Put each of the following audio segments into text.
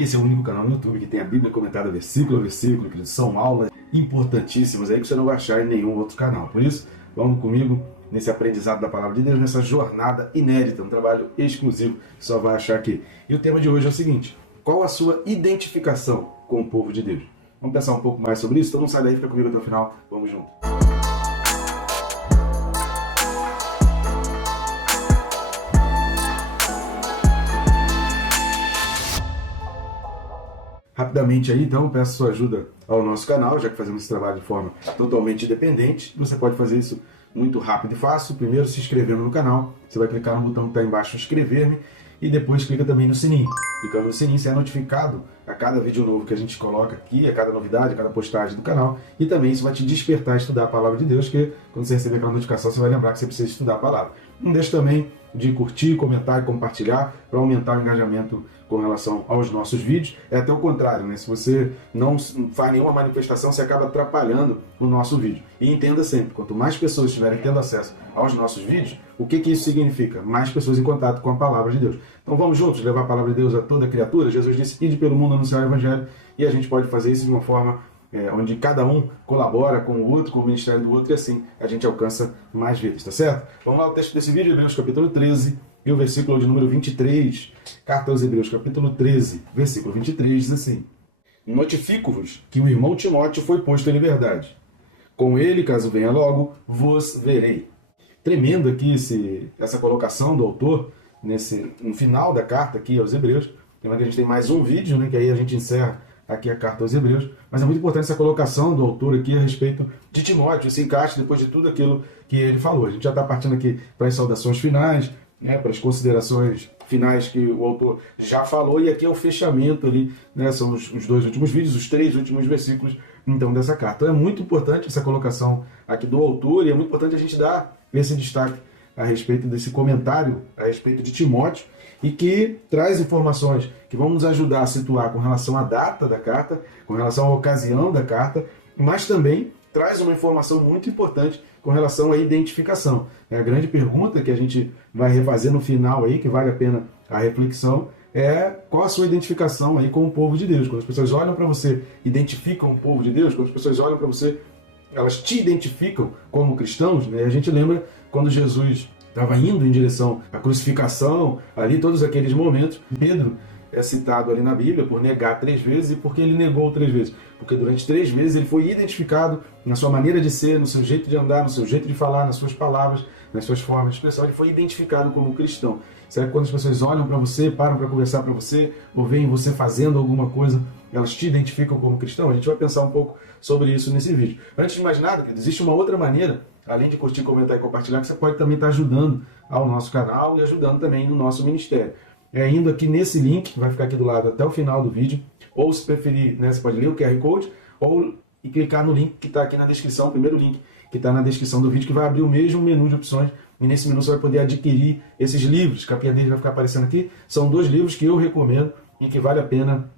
E esse é o único canal no YouTube que tem a Bíblia comentada versículo a versículo, que são aulas importantíssimas aí que você não vai achar em nenhum outro canal. Por isso, vamos comigo nesse aprendizado da Palavra de Deus, nessa jornada inédita, um trabalho exclusivo que só vai achar aqui. E o tema de hoje é o seguinte: qual a sua identificação com o povo de Deus? Vamos pensar um pouco mais sobre isso? Então não sai daí, fica comigo até o final, vamos junto. Rapidamente aí, então, peço sua ajuda ao nosso canal, já que fazemos esse trabalho de forma totalmente independente. Você pode fazer isso muito rápido e fácil. Primeiro, se inscrevendo no canal. Você vai clicar no botão que está embaixo, inscrever-me, e depois clica também no sininho. Clicando no sininho, você é notificado a cada vídeo novo que a gente coloca aqui, a cada novidade, a cada postagem do canal. E também isso vai te despertar a estudar a Palavra de Deus, que quando você receber aquela notificação, você vai lembrar que você precisa estudar a Palavra. Não deixe também de curtir, comentar e compartilhar para aumentar o engajamento com relação aos nossos vídeos. É até o contrário, né? Se você não faz nenhuma manifestação, você acaba atrapalhando o nosso vídeo. E entenda sempre, quanto mais pessoas estiverem tendo acesso aos nossos vídeos, o que isso significa? Mais pessoas em contato com a Palavra de Deus. Então vamos juntos levar a Palavra de Deus a toda criatura. Jesus disse: ide pelo mundo anunciar o Evangelho, e a gente pode fazer isso de uma forma onde cada um colabora com o outro, com o ministério do outro, e assim a gente alcança mais vidas, tá certo? Vamos lá, o texto desse vídeo, Hebreus capítulo 13, e o versículo de número 23. Carta aos Hebreus capítulo 13, versículo 23, diz assim: notifico-vos que o irmão Timóteo foi posto em liberdade. Com ele, caso venha logo, vos verei. Tremendo aqui essa colocação do autor no final da carta aqui aos Hebreus. Lembrando que a gente tem mais um vídeo, né, que aí a gente encerra aqui a carta aos Hebreus, mas é muito importante essa colocação do autor aqui a respeito de Timóteo, esse encaixe depois de tudo aquilo que ele falou. A gente já está partindo aqui para as saudações finais, né, para as considerações finais que o autor já falou, e aqui é o fechamento ali, né, são os dois últimos vídeos, os 3 últimos versículos então dessa carta. Então é muito importante essa colocação aqui do autor, e é muito importante a gente dar esse destaque a respeito desse comentário a respeito de Timóteo, e que traz informações que vão nos ajudar a situar com relação à data da carta, com relação à ocasião da carta, mas também traz uma informação muito importante com relação à identificação. A grande pergunta que a gente vai refazer no final aí, que vale a pena a reflexão, é qual a sua identificação aí com o povo de Deus. Quando as pessoas olham para você, identificam o povo de Deus, quando as pessoas olham para você, elas te identificam como cristãos, né? A gente lembra quando Jesus estava indo em direção à crucificação, ali todos aqueles momentos, Pedro é citado ali na Bíblia por negar 3 vezes. E por que ele negou 3 vezes? Porque durante 3 vezes ele foi identificado na sua maneira de ser, no seu jeito de andar, no seu jeito de falar, nas suas palavras, nas suas formas de expressão. Ele foi identificado como cristão. Será que quando as pessoas olham para você, param para conversar para você, ou veem você fazendo alguma coisa, elas te identificam como cristão? A gente vai pensar um pouco sobre isso nesse vídeo. Antes de mais nada, existe uma outra maneira, além de curtir, comentar e compartilhar, que você pode também estar ajudando ao nosso canal e ajudando também no nosso ministério. Indo aqui nesse link, que vai ficar aqui do lado até o final do vídeo, ou se preferir, né, você pode ler o QR Code, e clicar no link que está aqui na descrição, o primeiro link que está na descrição do vídeo, que vai abrir o mesmo menu de opções, e nesse menu você vai poder adquirir esses livros, a capinha deles vai ficar aparecendo aqui. São 2 livros que eu recomendo e que vale a pena,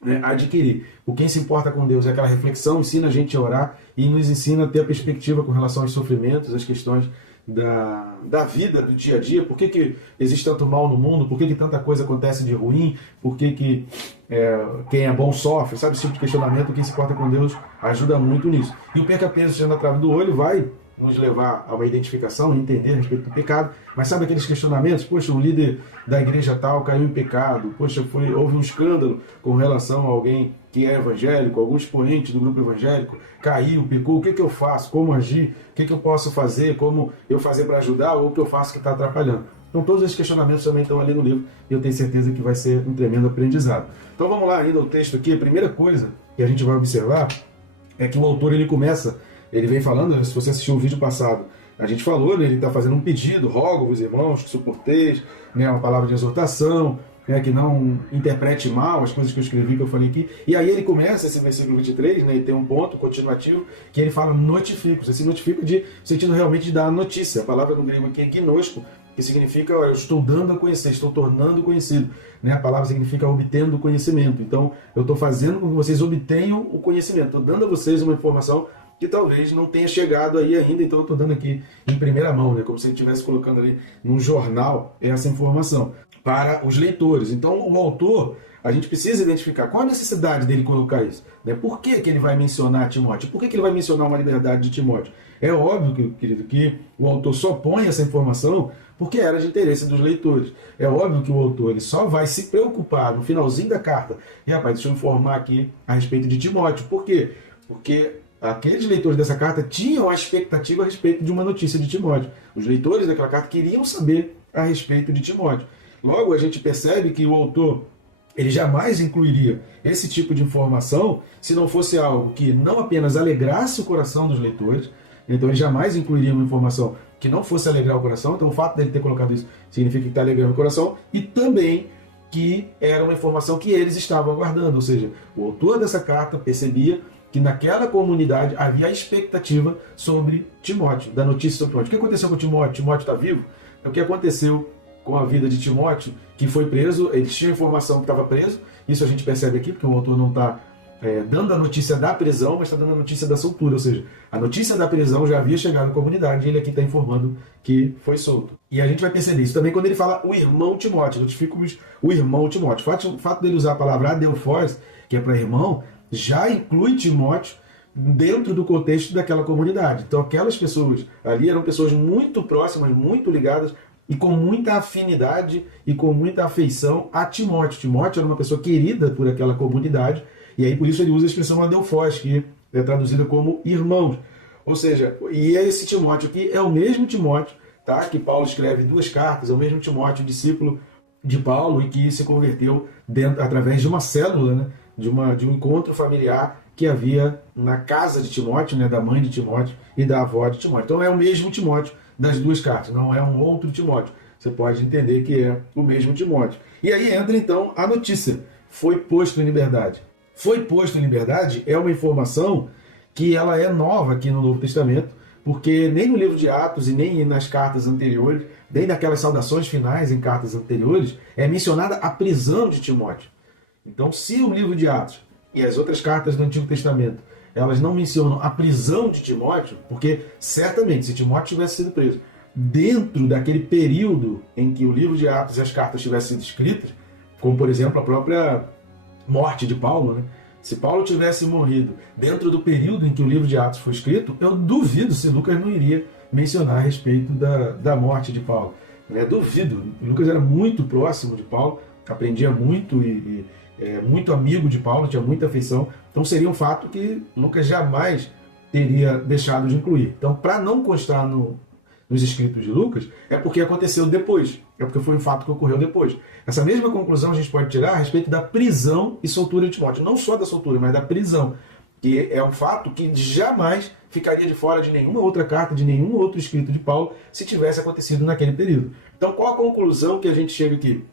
né, adquirir. O Quem Se Importa com Deus é aquela reflexão, ensina a gente a orar e nos ensina a ter a perspectiva com relação aos sofrimentos, às questões da vida, do dia a dia. Por que existe tanto mal no mundo? Por que tanta coisa acontece de ruim? Por que quem é bom sofre? Sabe, esse tipo de questionamento. Quem se importa com Deus ajuda muito nisso. E o perca-peso tirando a trave do olho vai nos levar a uma identificação, entender a respeito do pecado. Mas sabe aqueles questionamentos? Poxa, o líder da igreja tal caiu em pecado. Poxa, houve um escândalo com relação a alguém que é evangélico, algum expoente do grupo evangélico caiu, pecou. O que eu faço? Como agir? O que eu posso fazer? Como eu fazer para ajudar? Ou o que eu faço que está atrapalhando? Então todos esses questionamentos também estão ali no livro, e eu tenho certeza que vai ser um tremendo aprendizado. Então vamos lá, ainda o texto aqui. A primeira coisa que a gente vai observar é que o autor ele vem falando, se você assistiu o vídeo passado, a gente falou, né, ele está fazendo um pedido: rogo-vos, irmãos, que suporteis, né, uma palavra de exortação, né, que não interprete mal as coisas que eu escrevi, que eu falei aqui. E aí ele começa esse versículo 23, né, e tem um ponto continuativo, que ele fala notifico. Esse notifico no sentido realmente de dar a notícia. A palavra no grego aqui é gnosko, que significa, olha, eu estou dando a conhecer, estou tornando conhecido. Né? A palavra significa obtendo conhecimento. Então, eu estou fazendo com que vocês obtenham o conhecimento. Estou dando a vocês uma informação que talvez não tenha chegado aí ainda, então eu estou dando aqui em primeira mão, né? Como se ele estivesse colocando ali num jornal essa informação para os leitores. Então o autor a gente precisa identificar qual a necessidade dele colocar isso. Né? Por que, que ele vai mencionar Timóteo? Por que, que ele vai mencionar uma liberdade de Timóteo? É óbvio, querido, que o autor só põe essa informação porque era de interesse dos leitores. É óbvio que o autor ele só vai se preocupar no finalzinho da carta. E, rapaz, deixa eu informar aqui a respeito de Timóteo. Por quê? Porque aqueles leitores dessa carta tinham a expectativa a respeito de uma notícia de Timóteo. Os leitores daquela carta queriam saber a respeito de Timóteo. Logo, a gente percebe que o autor ele jamais incluiria esse tipo de informação se não fosse algo que não apenas alegrasse o coração dos leitores. Então ele jamais incluiria uma informação que não fosse alegrar o coração. Então o fato dele ter colocado isso significa que está alegrando o coração. E também que era uma informação que eles estavam aguardando. Ou seja, o autor dessa carta percebia que naquela comunidade havia a expectativa sobre Timóteo, da notícia sobre Timóteo. O que aconteceu com Timóteo? Timóteo está vivo? É o que aconteceu com a vida de Timóteo, que foi preso. Eles tinham informação que estava preso. Isso a gente percebe aqui, porque o autor não está dando a notícia da prisão, mas está dando a notícia da soltura. Ou seja, a notícia da prisão já havia chegado à comunidade e ele aqui está informando que foi solto. E a gente vai perceber isso também quando ele fala o irmão Timóteo. Notifica-nos o irmão Timóteo. O fato dele usar a palavra adelphos, que é para irmão, já inclui Timóteo dentro do contexto daquela comunidade. Então aquelas pessoas ali eram pessoas muito próximas, muito ligadas e com muita afinidade e com muita afeição a Timóteo. Timóteo era uma pessoa querida por aquela comunidade e aí por isso ele usa a expressão adelphos, que é traduzida como irmãos. Ou seja, e esse Timóteo aqui é o mesmo Timóteo, tá, que Paulo escreve 2 cartas, é o mesmo Timóteo, discípulo de Paulo e que se converteu através de uma célula, né, de um encontro familiar que havia na casa de Timóteo, né, da mãe de Timóteo e da avó de Timóteo. Então é o mesmo Timóteo das 2 cartas, não é um outro Timóteo. Você pode entender que é o mesmo Timóteo. E aí entra então a notícia: foi posto em liberdade. Foi posto em liberdade é uma informação que ela é nova aqui no Novo Testamento, porque nem no livro de Atos e nem nas cartas anteriores, nem naquelas saudações finais em cartas anteriores, é mencionada a prisão de Timóteo. Então, se o livro de Atos e as outras cartas do Antigo Testamento, elas não mencionam a prisão de Timóteo, porque certamente, se Timóteo tivesse sido preso dentro daquele período em que o livro de Atos e as cartas tivessem sido escritas, como, por exemplo, a própria morte de Paulo, né? Se Paulo tivesse morrido dentro do período em que o livro de Atos foi escrito, eu duvido se Lucas não iria mencionar a respeito da morte de Paulo. Duvido. Lucas era muito próximo de Paulo, aprendia muito e muito amigo de Paulo, tinha muita afeição. Então seria um fato que Lucas jamais teria deixado de incluir. Então, para não constar nos escritos de Lucas, é porque aconteceu depois. É porque foi um fato que ocorreu depois. Essa mesma conclusão a gente pode tirar a respeito da prisão e soltura de Timóteo. Não só da soltura, mas da prisão. Que é um fato que jamais ficaria de fora de nenhuma outra carta, de nenhum outro escrito de Paulo, se tivesse acontecido naquele período. Então, qual a conclusão que a gente chega aqui?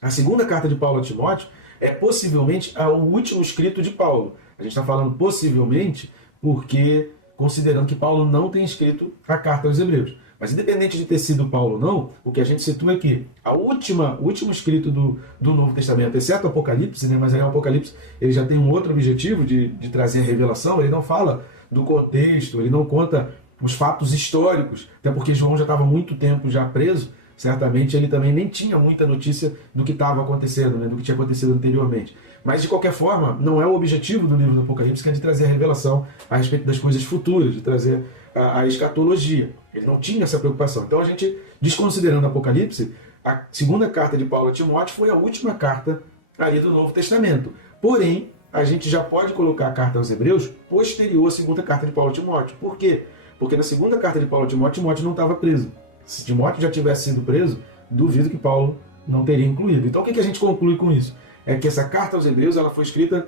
A segunda carta de Paulo a Timóteo é possivelmente o último escrito de Paulo. A gente está falando possivelmente porque, considerando que Paulo não tem escrito a carta aos Hebreus. Mas independente de ter sido Paulo ou não, o que a gente situa é que o último escrito do Novo Testamento, exceto o Apocalipse, né, mas aí o Apocalipse ele já tem um outro objetivo de trazer a revelação, ele não fala do contexto, ele não conta os fatos históricos, até porque João já estava há muito tempo já preso, certamente ele também nem tinha muita notícia do que estava acontecendo, né, do que tinha acontecido anteriormente. Mas, de qualquer forma, não é o objetivo do livro do Apocalipse, que é de trazer a revelação a respeito das coisas futuras, de trazer a escatologia. Ele não tinha essa preocupação. Então, a gente, desconsiderando o Apocalipse, a segunda carta de Paulo a Timóteo foi a última carta ali do Novo Testamento. Porém, a gente já pode colocar a carta aos Hebreus posterior à segunda carta de Paulo a Timóteo. Por quê? Porque na segunda carta de Paulo a Timóteo, Timóteo não estava preso. Se Timóteo já tivesse sido preso, duvido que Paulo não teria incluído. Então, o que a gente conclui com isso? É que essa carta aos Hebreus ela foi escrita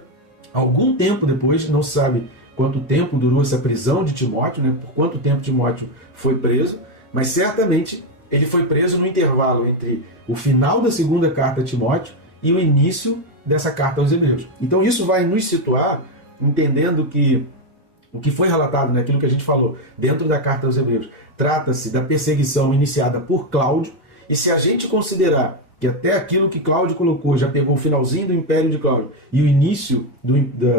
algum tempo depois, não se sabe quanto tempo durou essa prisão de Timóteo, né, por quanto tempo Timóteo foi preso, mas certamente ele foi preso no intervalo entre o final da segunda carta a Timóteo e o início dessa carta aos Hebreus. Então isso vai nos situar entendendo que o que foi relatado, né, aquilo que a gente falou dentro da carta aos Hebreus, trata-se da perseguição iniciada por Cláudio, e se a gente considerar que até aquilo que Cláudio colocou já pegou o finalzinho do Império de Cláudio e o início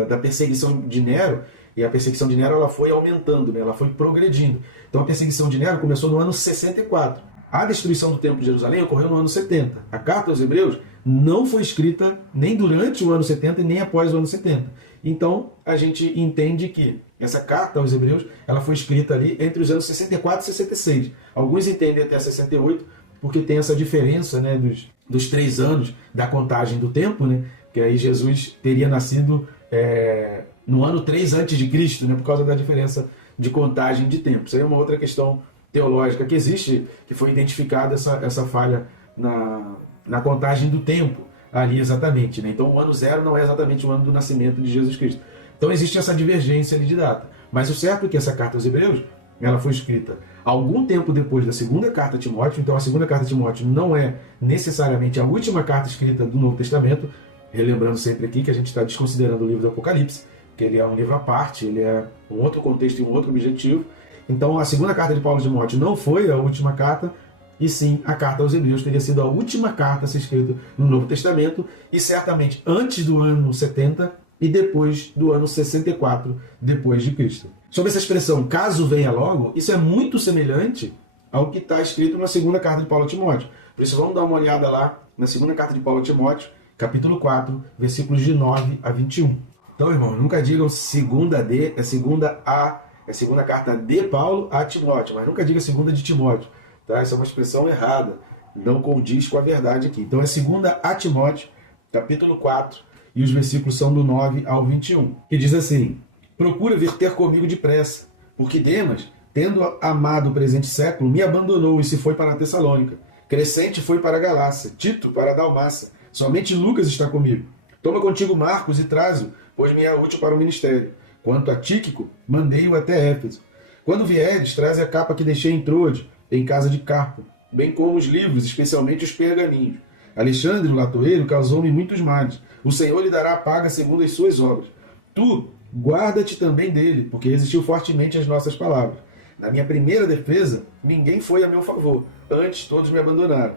da perseguição de Nero, e a perseguição de Nero ela foi aumentando, né? Ela foi progredindo. Então a perseguição de Nero começou no ano 64. A destruição do Templo de Jerusalém ocorreu no ano 70. A carta aos Hebreus não foi escrita nem durante o ano 70 e nem após o ano 70. Então, a gente entende que essa carta aos Hebreus, ela foi escrita ali entre os anos 64 e 66. Alguns entendem até 68, porque tem essa diferença, né, dos 3 anos da contagem do tempo, né, que aí Jesus teria nascido no ano 3 antes de Cristo, né, por causa da diferença de contagem de tempo. Isso aí é uma outra questão teológica que existe, que foi identificada essa falha na contagem do tempo ali exatamente, né? Então o ano 0 não é exatamente o ano do nascimento de Jesus Cristo. Então existe essa divergência ali de data. Mas o certo é que essa carta aos Hebreus, ela foi escrita algum tempo depois da segunda carta a Timóteo. Então a segunda carta a Timóteo não é necessariamente a última carta escrita do Novo Testamento, relembrando sempre aqui que a gente está desconsiderando o livro do Apocalipse, que ele é um livro à parte, ele é um outro contexto e um outro objetivo. Então a segunda carta de Paulo a Timóteo não foi a última carta, e sim, a carta aos Hebreus teria sido a última carta a ser escrita no Novo Testamento, e certamente antes do ano 70 e depois do ano 64 depois de Cristo. Sobre essa expressão, caso venha logo, isso é muito semelhante ao que está escrito na segunda carta de Paulo a Timóteo. Por isso vamos dar uma olhada lá na segunda carta de Paulo a Timóteo, capítulo 4, versículos de 9 a 21. Então, irmão, nunca digam é segunda carta de Paulo a Timóteo, mas nunca diga segunda de Timóteo. Tá? Essa é uma expressão errada, não condiz com a verdade aqui. Então é 2 a Timóteo, capítulo 4, e os versículos são do 9 ao 21, que diz assim: procura vir ter comigo depressa, porque Demas, tendo amado o presente século, me abandonou e se foi para a Tessalônica. Crescente foi para a Galácia, Tito para a Dalmácia, somente Lucas está comigo. Toma contigo Marcos e traze-o, pois me é útil para o ministério. Quanto a Tíquico, mandei-o até Éfeso. Quando vieres, traze a capa que deixei em Troade, em casa de Carpo, bem como os livros, especialmente os pergaminhos. Alexandre, o latoeiro, causou-me muitos males. O Senhor lhe dará a paga segundo as suas obras. Tu, guarda-te também dele, porque resistiu fortemente às nossas palavras. Na minha primeira defesa, ninguém foi a meu favor, antes todos me abandonaram.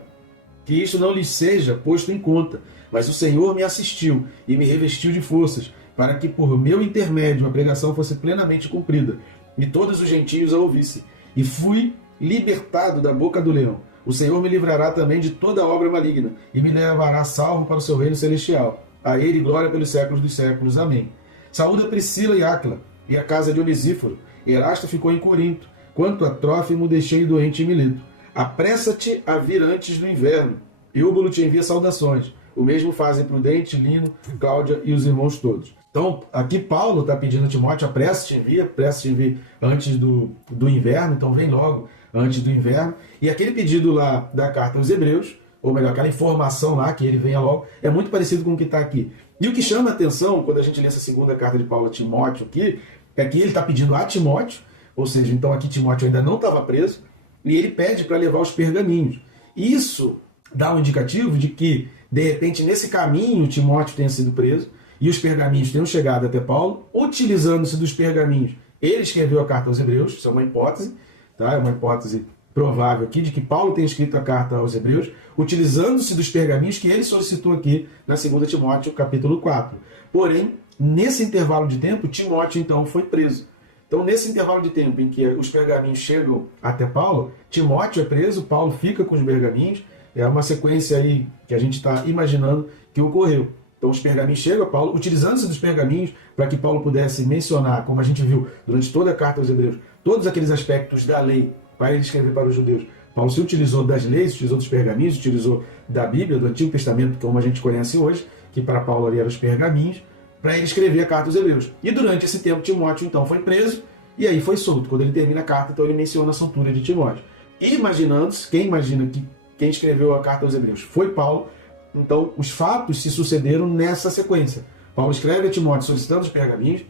Que isto não lhes seja posto em conta, mas o Senhor me assistiu e me revestiu de forças, para que por meu intermédio a pregação fosse plenamente cumprida, e todos os gentios a ouvissem. E fui libertado da boca do leão. O Senhor me livrará também de toda obra maligna, e me levará salvo para o seu reino celestial. A ele glória pelos séculos dos séculos. Amém. Saúda Priscila e Áquila, e a casa de Onesíforo. Erasto ficou em Corinto. Quanto a Trófimo, deixei doente em Mileto. Apressa-te a vir antes do inverno. Eúbulo te envia saudações. O mesmo fazem Prudente, Lino, Cláudia e os irmãos todos. Então, aqui Paulo está pedindo a Timóteo: apressa-te em vir antes do inverno. Então, vem logo antes do inverno. E aquele pedido lá da carta aos Hebreus, ou melhor, aquela informação lá, que ele venha logo, é muito parecido com o que está aqui. E o que chama a atenção, quando a gente lê essa segunda carta de Paulo a Timóteo aqui, é que ele está pedindo a Timóteo, ou seja, então aqui Timóteo ainda não estava preso, e ele pede para levar os pergaminhos. Isso dá um indicativo de que, de repente, nesse caminho, Timóteo tenha sido preso, e os pergaminhos tenham chegado até Paulo. Utilizando-se dos pergaminhos, ele escreveu a carta aos Hebreus. Isso é uma hipótese, tá? É uma hipótese provável aqui de que Paulo tenha escrito a carta aos Hebreus, utilizando-se dos pergaminhos que ele solicitou aqui na 2 Timóteo, capítulo 4. Porém, nesse intervalo de tempo, Timóteo então foi preso. Então, nesse intervalo de tempo em que os pergaminhos chegam até Paulo, Timóteo é preso, Paulo fica com os pergaminhos. É uma sequência aí que a gente está imaginando que ocorreu. Então os pergaminhos chegam a Paulo, utilizando-se dos pergaminhos para que Paulo pudesse mencionar, como a gente viu durante toda a carta aos Hebreus, todos aqueles aspectos da lei para ele escrever para os judeus. Paulo se utilizou das leis, utilizou dos pergaminhos, utilizou da Bíblia, do Antigo Testamento, como a gente conhece hoje, que para Paulo ali eram os pergaminhos, para ele escrever a carta aos Hebreus. E durante esse tempo Timóteo então foi preso e aí foi solto. Quando ele termina a carta, então ele menciona a soltura de Timóteo. E imaginando-se, quem imagina que quem escreveu a carta aos Hebreus foi Paulo, então os fatos se sucederam nessa sequência. Paulo escreve a Timóteo solicitando os pergaminhos.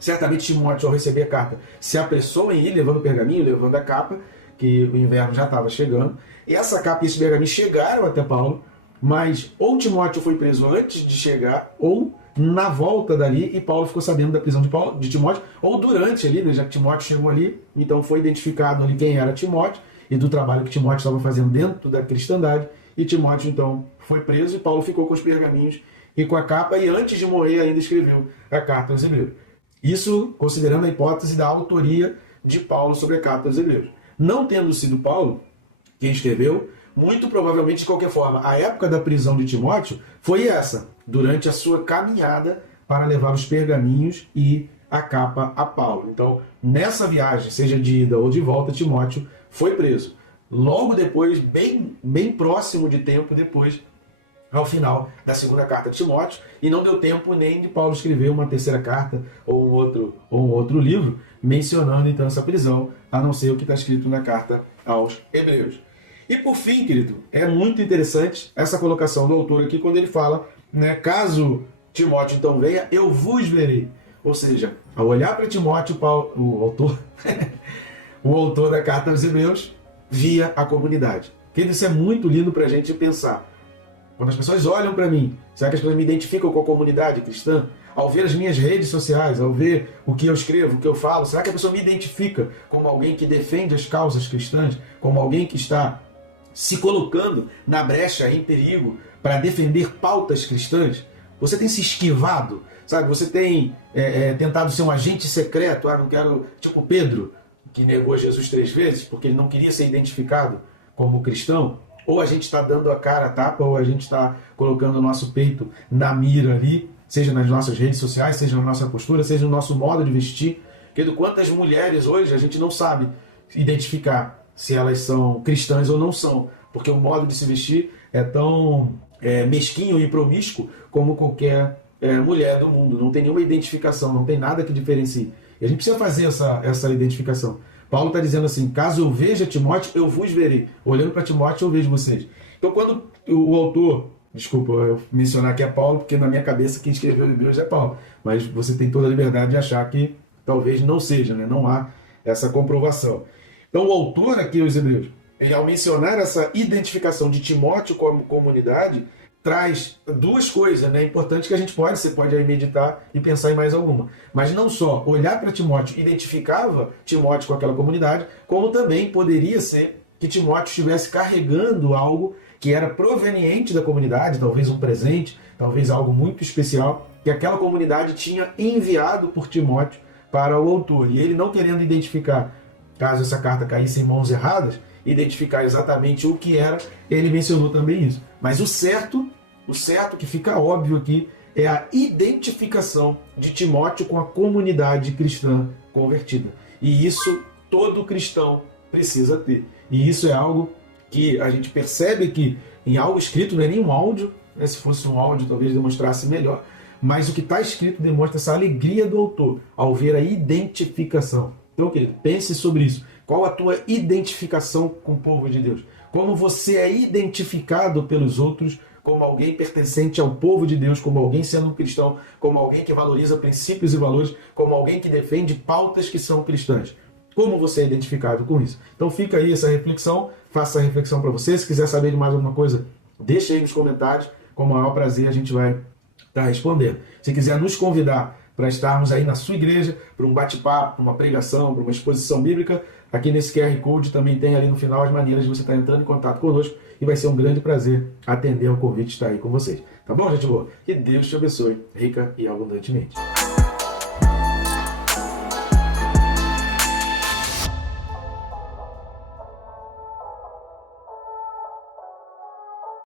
Certamente Timóteo, ao receber a carta, se apressou em ir levando o pergaminho, levando a capa, que o inverno já estava chegando. E essa capa e esse pergaminho chegaram até Paulo, mas ou Timóteo foi preso antes de chegar, ou na volta dali, e Paulo ficou sabendo da prisão de Timóteo, ou durante ali, né, já que Timóteo chegou ali, então foi identificado ali quem era Timóteo, e do trabalho que Timóteo estava fazendo dentro da cristandade, e Timóteo então foi preso, e Paulo ficou com os pergaminhos e com a capa, e antes de morrer ainda escreveu a carta aos Hebreus. Isso considerando a hipótese da autoria de Paulo sobre a carta aos Hebreus. Não tendo sido Paulo quem escreveu, muito provavelmente de qualquer forma, a época da prisão de Timóteo foi essa, durante a sua caminhada para levar os pergaminhos e a capa a Paulo. Então, nessa viagem, seja de ida ou de volta, Timóteo foi preso. Logo depois, bem próximo de tempo depois, ao final da segunda carta de Timóteo, e não deu tempo nem de Paulo escrever uma terceira carta ou um outro livro mencionando então essa prisão, a não ser o que está escrito na carta aos Hebreus. E por fim, querido, é muito interessante essa colocação do autor aqui quando ele fala, né, caso Timóteo então venha, eu vos verei. Ou seja, ao olhar para Timóteo, Paulo, o autor da carta aos Hebreus via a comunidade. Querido, isso é muito lindo para a gente pensar. Quando as pessoas olham para mim, será que as pessoas me identificam com a comunidade cristã? Ao ver as minhas redes sociais, ao ver o que eu escrevo, o que eu falo, será que a pessoa me identifica como alguém que defende as causas cristãs? Como alguém que está se colocando na brecha, em perigo, para defender pautas cristãs? Você tem se esquivado, sabe? Você tem tentado ser um agente secreto? Não quero... Tipo Pedro, que negou Jesus 3 vezes, porque ele não queria ser identificado como cristão. Ou a gente está dando a cara a tapa, ou a gente está colocando o nosso peito na mira ali, seja nas nossas redes sociais, seja na nossa postura, seja no nosso modo de vestir. Porque quantas mulheres hoje a gente não sabe identificar se elas são cristãs ou não são, porque o modo de se vestir é tão mesquinho e promíscuo como qualquer mulher do mundo. Não tem nenhuma identificação, não tem nada que diferencie. E a gente precisa fazer essa identificação. Paulo está dizendo assim, caso eu veja Timóteo, eu vos verei. Olhando para Timóteo, eu vejo vocês. Então, quando o autor, desculpa eu mencionar que é Paulo, porque na minha cabeça quem escreveu o Hebreus é Paulo, mas você tem toda a liberdade de achar que talvez não seja, né? Não há essa comprovação. Então, o autor aqui, os Hebreus, ele, ao mencionar essa identificação de Timóteo como comunidade, traz duas coisas, né, importantes que você pode aí meditar e pensar em mais alguma. Mas não só olhar para Timóteo identificava Timóteo com aquela comunidade, como também poderia ser que Timóteo estivesse carregando algo que era proveniente da comunidade, talvez um presente, talvez algo muito especial, que aquela comunidade tinha enviado por Timóteo para o autor. E ele, não querendo identificar, caso essa carta caísse em mãos erradas, identificar exatamente o que era, ele mencionou também isso. Mas o certo que fica óbvio aqui é a identificação de Timóteo com a comunidade cristã convertida. E isso todo cristão precisa ter. E isso é algo que a gente percebe que em algo escrito, não é nem um áudio, né? Se fosse um áudio talvez demonstrasse melhor, mas o que está escrito demonstra essa alegria do autor ao ver a identificação. Então, querido, pense sobre isso. Qual a tua identificação com o povo de Deus? Como você é identificado pelos outros como alguém pertencente ao povo de Deus, como alguém sendo um cristão, como alguém que valoriza princípios e valores, como alguém que defende pautas que são cristãs. Como você é identificado com isso? Então fica aí essa reflexão, faça essa reflexão para você. Se quiser saber de mais alguma coisa, deixa aí nos comentários. Com o maior prazer a gente vai estar respondendo. Se quiser nos convidar para estarmos aí na sua igreja, para um bate-papo, para uma pregação, para uma exposição bíblica, aqui nesse QR Code também tem ali no final as maneiras de você estar entrando em contato conosco e vai ser um grande prazer atender ao convite de estar aí com vocês. Tá bom, gente boa? Que Deus te abençoe rica e abundantemente.